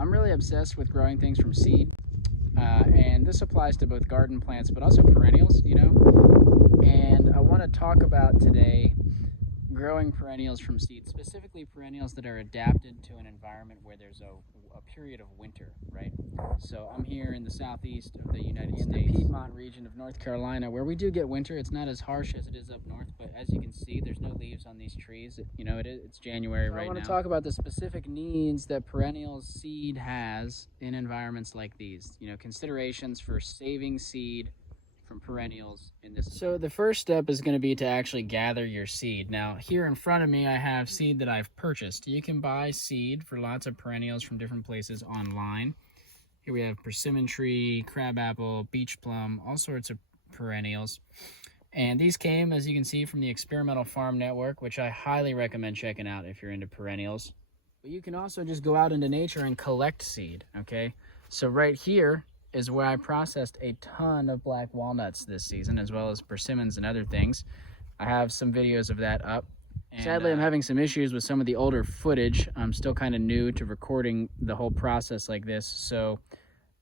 I'm really obsessed with growing things from seed, and this applies to both garden plants but also perennials, And I want to talk about today growing perennials from seed, specifically perennials that are adapted to an environment where there's a period of winter, right? So I'm here in the southeast of the United States, in the Piedmont region of North Carolina, where we do get winter. It's not as harsh as it is up north, but as you can see, there's no leaves on these trees. It's January right now. I want to talk about the specific needs that perennial seed has in environments like these. Considerations for saving seed from perennials in this. So the first step is going to be to actually gather your seed. Now here in front of me I have seed that I've purchased. You can buy seed for lots of perennials from different places online. Here we have persimmon tree, crabapple, beach plum, all sorts of perennials. And these came, as you can see, from the Experimental Farm Network, which I highly recommend checking out if you're into perennials. But you can also just go out into nature and collect seed, okay? So right here is where I processed a ton of black walnuts this season, as well as persimmons and other things. I have some videos of that up. And, sadly, I'm having some issues with some of the older footage. I'm still kind of new to recording the whole process like this, so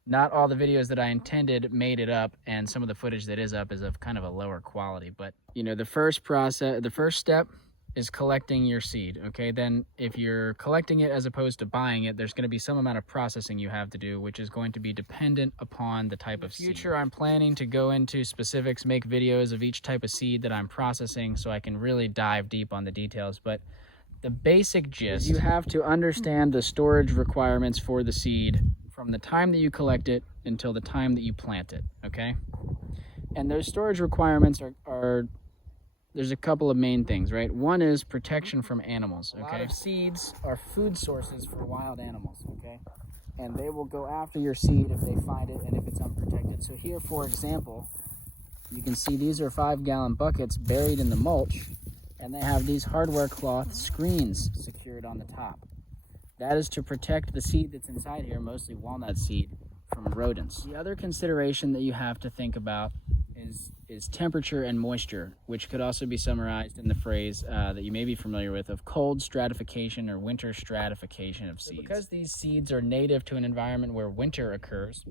not all the videos that I intended made it up, and some of the footage that is up is of kind of a lower quality. But the first step is collecting your seed, okay? Then if you're collecting it as opposed to buying it, there's going to be some amount of processing you have to do, which is going to be dependent upon the type of seed. In the future, I'm planning to go into specifics, make videos of each type of seed that I'm processing so I can really dive deep on the details. But the basic gist is you have to understand the storage requirements for the seed from the time that you collect it until the time that you plant it, okay? And those storage requirements are there's a couple of main things, right? One is protection from animals, okay? A lot of seeds are food sources for wild animals, okay? And they will go after your seed if they find it and if it's unprotected. So here, for example, you can see these are 5-gallon buckets buried in the mulch, and they have these hardware cloth screens secured on the top. That is to protect the seed that's inside here, mostly walnut seed, from rodents. The other consideration that you have to think about is temperature and moisture, which could also be summarized in the phrase that you may be familiar with of cold stratification or winter stratification of seeds. So because these seeds are native to an environment where winter occurs,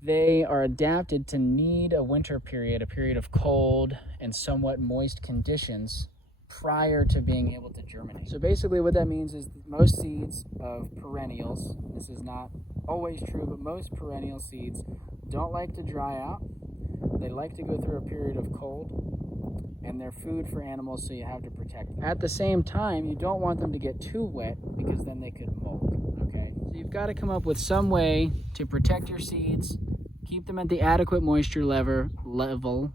they are adapted to need a winter period, a period of cold and somewhat moist conditions prior to being able to germinate. So basically what that means is that most seeds of perennials, this is not always true, but most perennial seeds don't like to dry out. They like to go through a period of cold, and they're food for animals, so you have to protect them. At the same time, you don't want them to get too wet because then they could mold, okay? So you've got to come up with some way to protect your seeds, keep them at the adequate moisture level,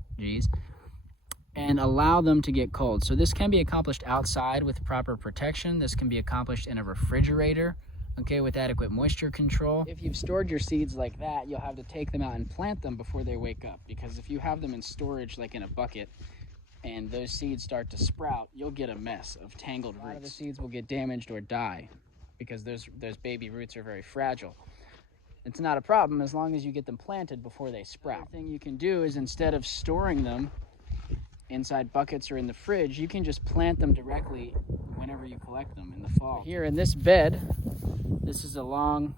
and allow them to get cold. So this can be accomplished outside with proper protection. This can be accomplished in a refrigerator, okay, with adequate moisture control. If you've stored your seeds like that, you'll have to take them out and plant them before they wake up, because if you have them in storage like in a bucket and those seeds start to sprout, you'll get a mess of tangled roots. A lot of the seeds will get damaged or die because those baby roots are very fragile. It's not a problem as long as you get them planted before they sprout. The thing you can do is, instead of storing them inside buckets or in the fridge, you can just plant them directly whenever you collect them in the fall. Here in this bed, this is a long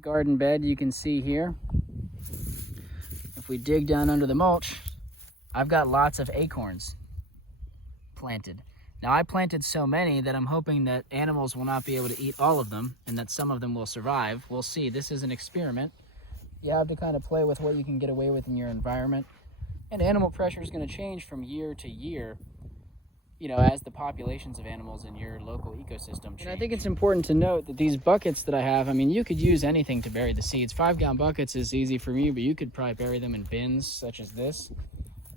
garden bed you can see here. If we dig down under the mulch, I've got lots of acorns planted. Now I planted so many that I'm hoping that animals will not be able to eat all of them and that some of them will survive. We'll see. This is an experiment. You have to kind of play with what you can get away with in your environment. And animal pressure is going to change from year to year, as the populations of animals in your local ecosystem change. And I think it's important to note that these buckets that I have, you could use anything to bury the seeds. 5-gallon buckets is easy for me, but you could probably bury them in bins such as this.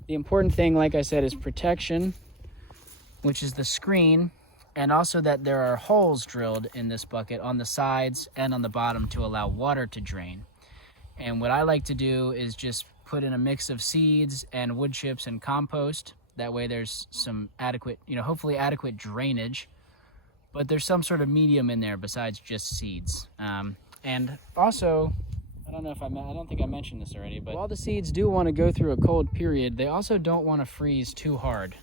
The important thing, like I said, is protection, which is the screen, and also that there are holes drilled in this bucket on the sides and on the bottom to allow water to drain. And what I like to do is just put in a mix of seeds and wood chips and compost. That way there's some adequate, hopefully adequate drainage, but there's some sort of medium in there besides just seeds. And also, I don't think I mentioned this already, but while the seeds do want to go through a cold period, they also don't want to freeze too hard.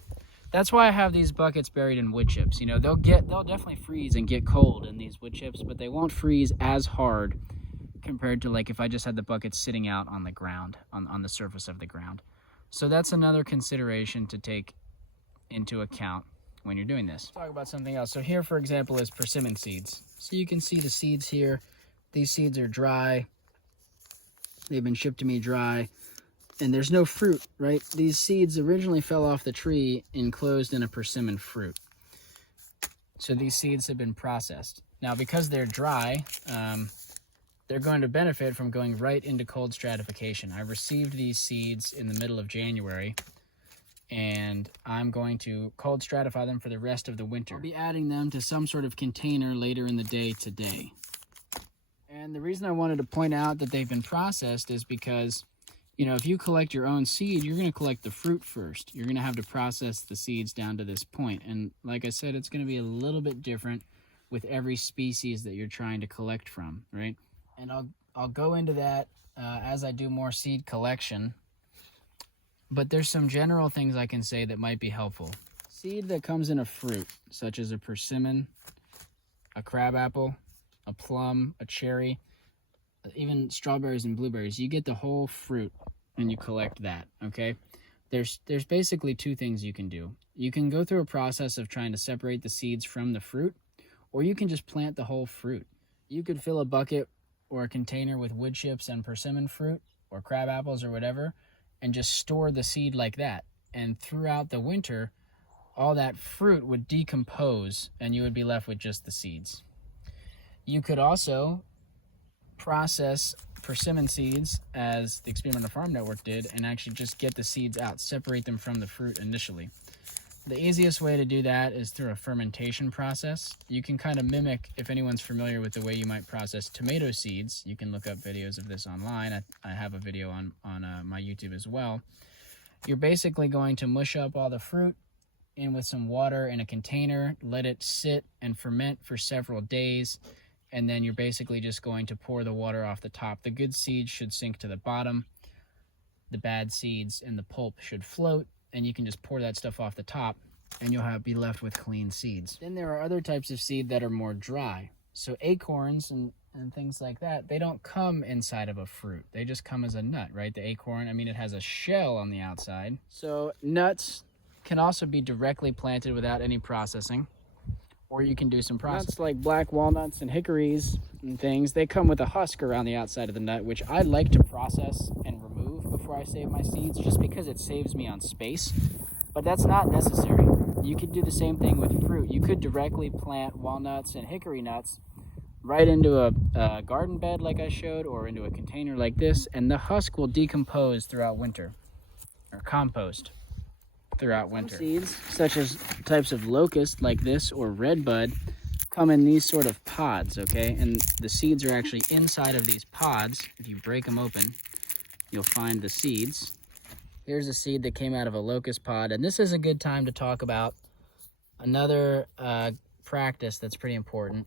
That's why I have these buckets buried in wood chips. You know, they'll definitely freeze and get cold in these wood chips, but they won't freeze as hard compared to like if I just had the buckets sitting out on the ground, on the surface of the ground. So that's another consideration to take into account when you're doing this. Let's talk about something else. So here, for example, is persimmon seeds. So you can see the seeds here. These seeds are dry. They've been shipped to me dry. And there's no fruit, right? These seeds originally fell off the tree enclosed in a persimmon fruit. So these seeds have been processed. Now, because they're dry, they're going to benefit from going right into cold stratification. I received these seeds in the middle of January, and I'm going to cold stratify them for the rest of the winter. I'll be adding them to some sort of container later in the day today. And the reason I wanted to point out that they've been processed is because, you know, if you collect your own seed, you're going to collect the fruit first. You're going to have to process the seeds down to this point. And like I said, it's going to be a little bit different with every species that you're trying to collect from, right? And I'll go into that as I do more seed collection. But there's some general things I can say that might be helpful. Seed that comes in a fruit, such as a persimmon, a crabapple, a plum, a cherry, even strawberries and blueberries, you get the whole fruit and you collect that, okay? There's basically two things you can do. You can go through a process of trying to separate the seeds from the fruit, or you can just plant the whole fruit. You could fill a bucket or a container with wood chips and persimmon fruit or crab apples or whatever, and just store the seed like that. And throughout the winter, all that fruit would decompose and you would be left with just the seeds. You could also process persimmon seeds as the Experimental Farm Network did and actually just get the seeds out, separate them from the fruit initially. The easiest way to do that is through a fermentation process. You can kind of mimic, if anyone's familiar with the way you might process tomato seeds, you can look up videos of this online. I have a video on my YouTube as well. You're basically going to mush up all the fruit in with some water in a container, let it sit and ferment for several days, and then you're basically just going to pour the water off the top. The good seeds should sink to the bottom. The bad seeds and the pulp should float, and you can just pour that stuff off the top, and you'll be left with clean seeds. Then there are other types of seed that are more dry. So acorns and things like that, they don't come inside of a fruit. They just come as a nut, right? The acorn, I mean, it has a shell on the outside. So nuts can also be directly planted without any processing, or you can do some processing. Nuts like black walnuts and hickories and things, they come with a husk around the outside of the nut, which I like to process and remove before I save my seeds, just because it saves me on space. But that's not necessary. You could do the same thing with fruit. You could directly plant walnuts and hickory nuts right into a garden bed like I showed, or into a container like this, and the husk will decompose throughout winter, or compost throughout winter. Some seeds, such as types of locust like this or redbud, come in these sort of pods, okay? And the seeds are actually inside of these pods. If you break them open, you'll find the seeds. Here's a seed that came out of a locust pod, and this is a good time to talk about another practice that's pretty important,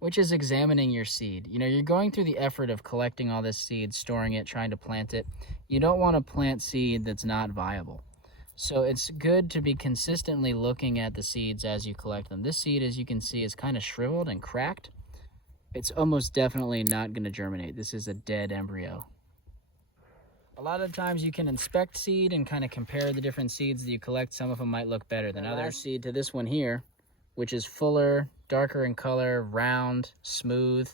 which is examining your seed. You know, you're going through the effort of collecting all this seed, storing it, trying to plant it. You don't want to plant seed that's not viable. So it's good to be consistently looking at the seeds as you collect them. This seed, as you can see, is kind of shriveled and cracked. It's almost definitely not going to germinate. This is a dead embryo. A lot of times you can inspect seed and kind of compare the different seeds that you collect. Some of them might look better than others. Last seed to this one here, which is fuller, darker in color, round, smooth,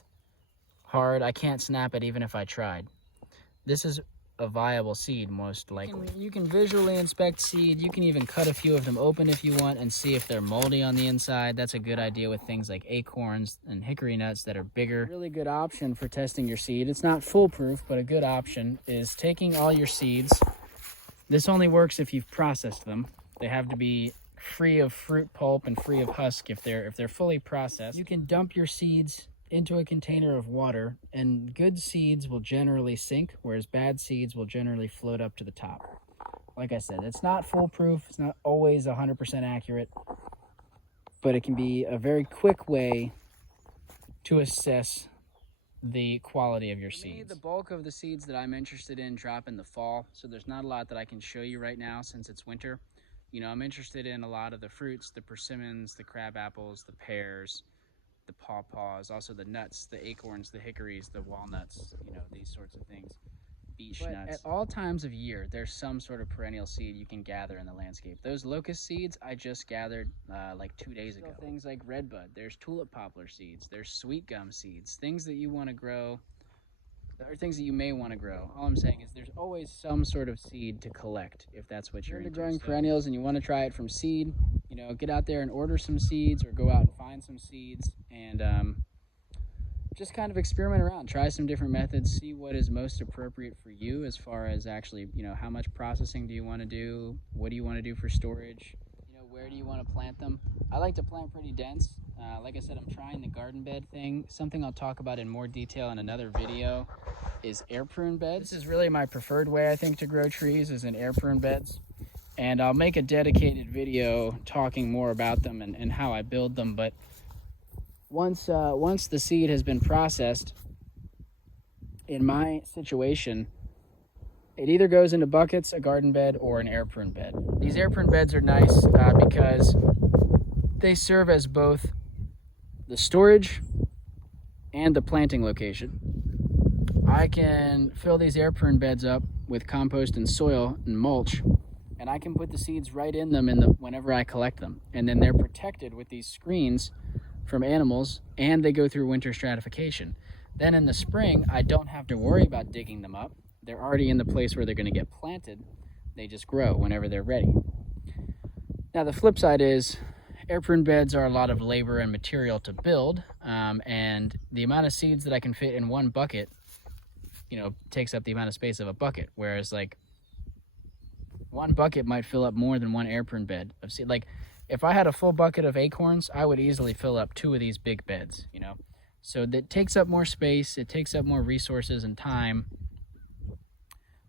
hard. I can't snap it even if I tried. This is a viable seed, most likely. You can visually inspect seed. You can even cut a few of them open if you want and see if they're moldy on the inside. That's a good idea with things like acorns and hickory nuts that are bigger. A really good option for testing your seed. It's not foolproof, but a good option is taking all your seeds. This only works if you've processed them. They have to be free of fruit pulp and free of husk. If they're fully processed, you can dump your seeds into a container of water, and good seeds will generally sink, whereas bad seeds will generally float up to the top. Like I said, it's not foolproof. It's not always 100% accurate, but it can be a very quick way to assess the quality of your seeds. The bulk of the seeds that I'm interested in drop in the fall, so there's not a lot that I can show you right now since it's winter. You know, I'm interested in a lot of the fruits, the persimmons, the crab apples, the pears, the pawpaws, also the nuts, the acorns, the hickories, the walnuts, you know, these sorts of things. Beech nuts. At all times of year, there's some sort of perennial seed you can gather in the landscape. Those locust seeds I just gathered like 2 days ago. Things like redbud, there's tulip poplar seeds, there's sweet gum seeds, things that you want to grow, or things that you may want to grow. All I'm saying is there's always some sort of seed to collect if that's what you're into. Growing perennials and you want to try it from seed, you know, get out there and order some seeds or go out and find some seeds and just kind of experiment around, try some different methods, see what is most appropriate for you as far as actually, you know, how much processing do you want to do, what do you want to do for storage, you know, where do you want to plant them. I like to plant pretty dense. Like I said, I'm trying the garden bed thing. Something I'll talk about in more detail in another video is air prune beds. This is really my preferred way, I think, to grow trees is in air prune beds. And I'll make a dedicated video talking more about them and how I build them. But once the seed has been processed, in my situation, it either goes into buckets, a garden bed, or an air prune bed. These air prune beds are nice because they serve as both the storage and the planting location. I can fill these air prune beds up with compost and soil and mulch, and I can put the seeds right in them whenever I collect them. And then they're protected with these screens from animals, and they go through winter stratification. Then in the spring, I don't have to worry about digging them up. They're already in the place where they're going to get planted. They just grow whenever they're ready. Now the flip side is air prune beds are a lot of labor and material to build, and the amount of seeds that I can fit in one bucket, you know, takes up the amount of space of a bucket, whereas like one bucket might fill up more than one air prune bed of seed. Like if I had a full bucket of acorns, I would easily fill up 2 of these big beds, you know. So that takes up more space, it takes up more resources and time.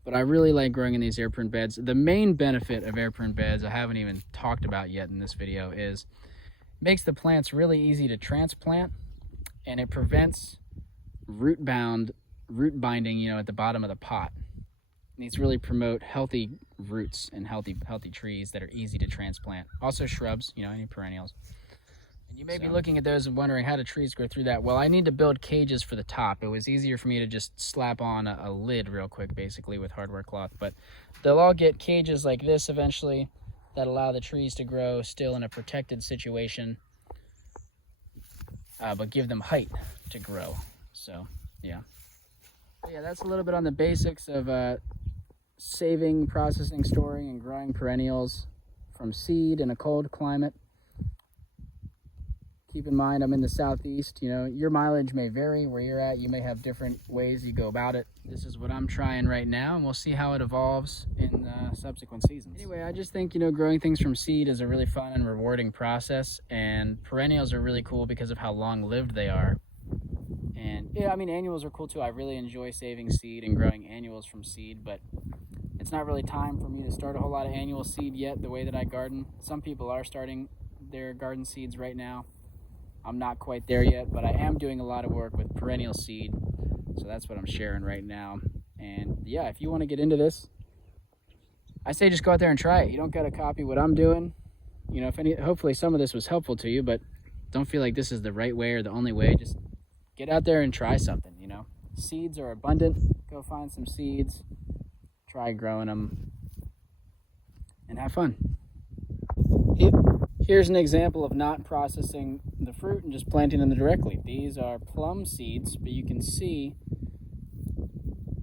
But I really like growing in these air prune beds. The main benefit of air prune beds I haven't even talked about yet in this video is it makes the plants really easy to transplant, and it prevents root binding, you know, at the bottom of the pot. These really promote healthy roots and healthy trees that are easy to transplant. Also shrubs, you know, any perennials. And you may be looking at those and wondering, how do trees grow through that? Well, I need to build cages for the top. It was easier for me to just slap on a lid real quick, basically, with hardware cloth. But they'll all get cages like this eventually that allow the trees to grow still in a protected situation, but give them height to grow. So, yeah. Yeah, that's a little bit on the basics of saving, processing, storing, and growing perennials from seed in a cold climate. Keep in mind, I'm in the southeast. You know, your mileage may vary where you're at. You may have different ways you go about it. This is what I'm trying right now, and we'll see how it evolves in subsequent seasons. Anyway, I just think, you know, growing things from seed is a really fun and rewarding process, and perennials are really cool because of how long-lived they are. And yeah, I mean, annuals are cool too. I really enjoy saving seed and growing annuals from seed, but it's not really time for me to start a whole lot of annual seed yet the way that I garden. Some people are starting their garden seeds right now. I'm not quite there yet, but I am doing a lot of work with perennial seed, so that's what I'm sharing right now. And yeah, if you want to get into this, I say just go out there and try it. You don't got to copy what I'm doing. You know, hopefully some of this was helpful to you, but don't feel like this is the right way or the only way. Just get out there and try something, you know. Seeds are abundant. Go find some seeds, try growing them, and have fun. Here's an example of not processing the fruit and just planting them directly. These are plum seeds, but you can see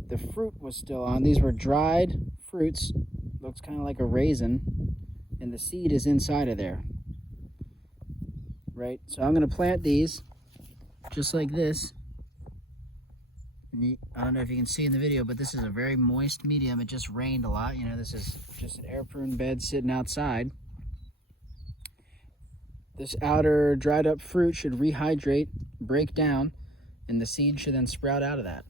the fruit was still on. These were dried fruits. Looks kind of like a raisin, and the seed is inside of there. Right? So I'm going to plant these just like this. I don't know if you can see in the video, but this is a very moist medium. It just rained a lot. You know, this is just an air prune bed sitting outside. This outer dried up fruit should rehydrate, break down, and the seed should then sprout out of that.